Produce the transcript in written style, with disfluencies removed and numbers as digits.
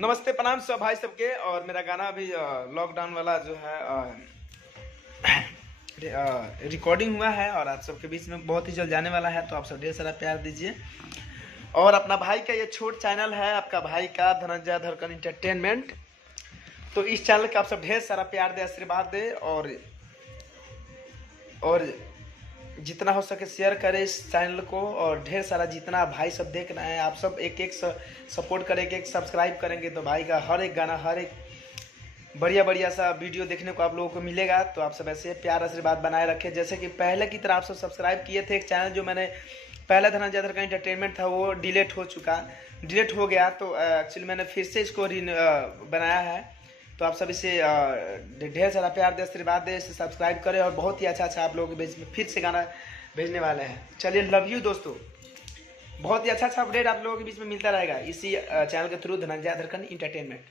नमस्ते प्रणाम सब भाई सबके। और मेरा गाना अभी लॉकडाउन वाला जो है रिकॉर्डिंग हुआ है और आप सबके बीच में बहुत ही जल्द जाने वाला है, तो आप सब ढेर सारा प्यार दीजिए। और अपना भाई का ये छोट चैनल है, आपका भाई का धनंजय धड़कन इंटरटेनमेंट। तो इस चैनल का आप सब ढेर सारा प्यार दे, आशीर्वाद दे और जितना हो सके शेयर करें इस चैनल को। और ढेर सारा जितना भाई सब देख रहे हैं, आप सब एक एक सपोर्ट करेंगे, एक सब्सक्राइब करेंगे तो भाई का हर एक गाना, हर एक बढ़िया बढ़िया सा वीडियो देखने को आप लोगों को मिलेगा। तो आप सब ऐसे प्यार आशीर्वाद बनाए रखें, जैसे कि पहले की तरह आप सब सब्सक्राइब किए थे। एक चैनल जो मैंने पहला धनंजय धड़कन इंटरटेनमेंट था वो डिलीट हो गया, तो एक्चुअली मैंने फिर से इसको बनाया है। तो आप सब इसे ढेर सारा प्यार दे, आशीर्वाद दे, इसे सब्सक्राइब करें। और बहुत ही अच्छा आप लोगों के बीच में फिर से गाना भेजने वाले हैं। चलिए, लव यू दोस्तों। बहुत ही अच्छा अपडेट आप लोगों के बीच में मिलता रहेगा इसी चैनल के थ्रू, धनंजय धड़कन इंटरटेनमेंट।